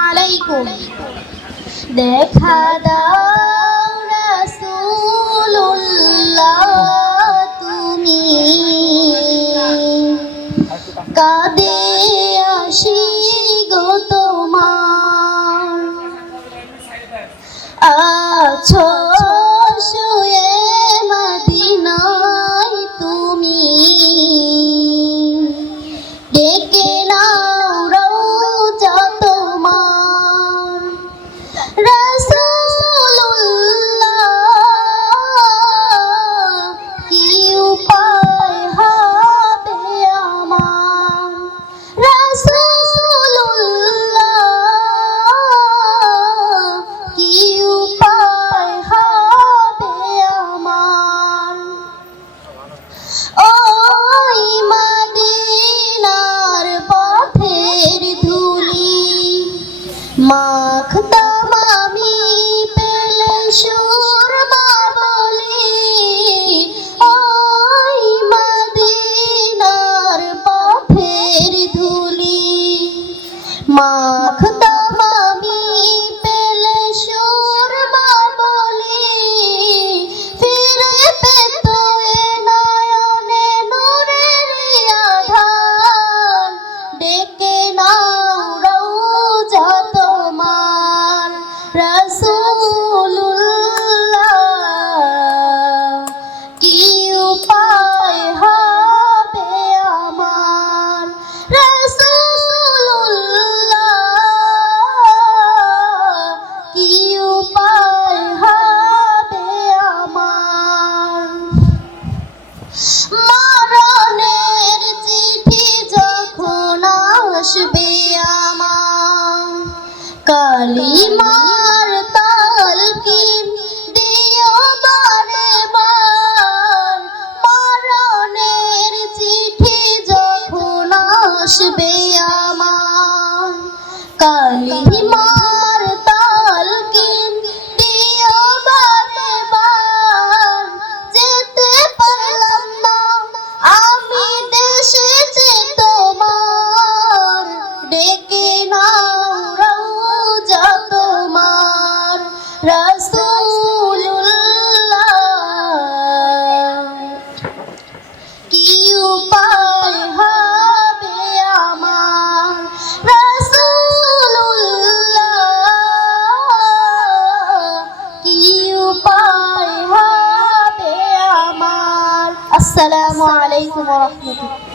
আলাইকুম দেখা দাও রাসূলুল্লাহ তুমি কাঁদে আসি গো তোমার আছো শুয়ে মদিনায় তুমি ডেকে নাও রওজা তোমার রাসূলুল্লাহ কি উপায় হবে আমার রাসূলুল্লাহ কি উপায় হবে আমার ওই মদিনার পথের ধুলি মাখতাম আমি পেলে সুরমা বলি ওই মদিনার পথের ধুলি মাখতাম আমি পেলে সুরমা বলি ফিরে পেত এ নয়নে নূরের আধার ডেকে নাও রওজা তোমার রাসূলুল্লাহ কি উপায় হবে আমার রাসূলুল্লাহ কি উপায় হবে আমার মরণের চিঠি যখন আসবে আমার কালিমার তালকিন দিও বারে বার মরণের চিঠি যখন আসবে আমার কালিমার তালকিন দিও বারে বার যেতে পারলাম না আমি দেশে যে তোমার ডেকে নাও রওজা তোমার রাসূলুল্লাহ কি উপায় হবে আমার রাসূলুল্লাহ কি উপায় হবে আমার আসসালামু আলাইকুম ওয়া রাহমাতুল্লাহ।